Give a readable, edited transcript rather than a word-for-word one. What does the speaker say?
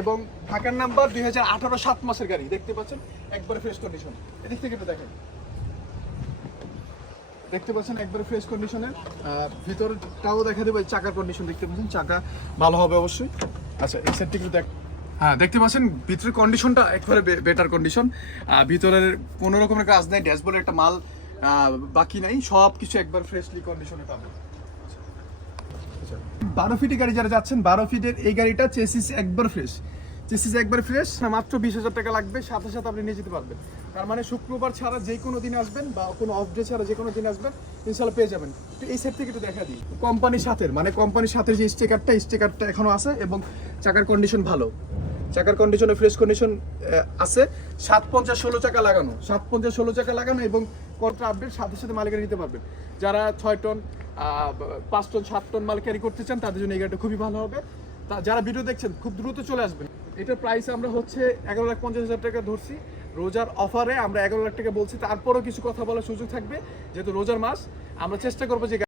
এবং ঢাকার নাম্বার 2018 7 মাসের গাড়ি দেখতে পাচ্ছেন, একবারে ফ্রেশ কন্ডিশন। এদিক থেকে একটু দেখেন, দেখতে পাচ্ছেন একবারে ফ্রেশ কন্ডিশনের। ভিতরটাও দেখা দেবো, চাকার কন্ডিশন দেখতে পাচ্ছেন, চাকা ভালো হবে অবশ্যই। আচ্ছা এই সাইডটা একটু দেখ, হ্যাঁ দেখতে পাচ্ছেন ভিতরের কন্ডিশনটা একবারে বেটার কন্ডিশন। ভিতরের কোনো রকমের কাজ নাই, ড্যাশবোর্ডে একটা মাল বাকি নাই, সব কিছু একবার ফ্রেশলি কন্ডিশনে পাবেন। 12 ফিটের গাড়ি যারা যাচ্ছেন, 12 ফিটের এই গাড়িটা চেসিস একবার ফ্রেশ, চেসিস একবার ফ্রেশ, মাত্র 20,000 টাকা লাগবে, সাথে সাথে আপনি নিয়ে যেতে পারবেন। তার মানে শুক্রবার ছাড়া যে কোনো দিন আসবেন বা কোনো অফ ডে ছাড়া যে কোনো দিন আসবেন, ইনশাল্লাহ পেয়ে যাবেন। তো এই সেট থেকে একটু দেখা দিই, কোম্পানির সাথে মানে কোম্পানির সাথে যে স্টিকারটা এখনো আছে এবং চাকার কন্ডিশন ভালো, চাকার কন্ডিশনে ফ্রেশ কন্ডিশন আছে। 750-16 চাকা লাগানো, 750-16 চাকা লাগানো এবং কন্ট্রা আপডেট, সাথে সাথে মাল গাড়ি নিতে পারবেন। যারা 6 টন 5 টন 7 টন মাল ক্যারি করতে চান তাদের জন্য এই গাড়িটা খুবই ভালো হবে। তা যারা ভিডিও দেখছেন খুব দ্রুত চলে আসবেন। এটার প্রাইস আমরা হচ্ছে 11,50,000 টাকা ধরছি, রোজার অফারে আমরা 11 লাখ টাকা বলছি। তারপরেও কিছু কথা বলার সুযোগ থাকবে, যেহেতু রোজার মাস আমরা চেষ্টা করবো যে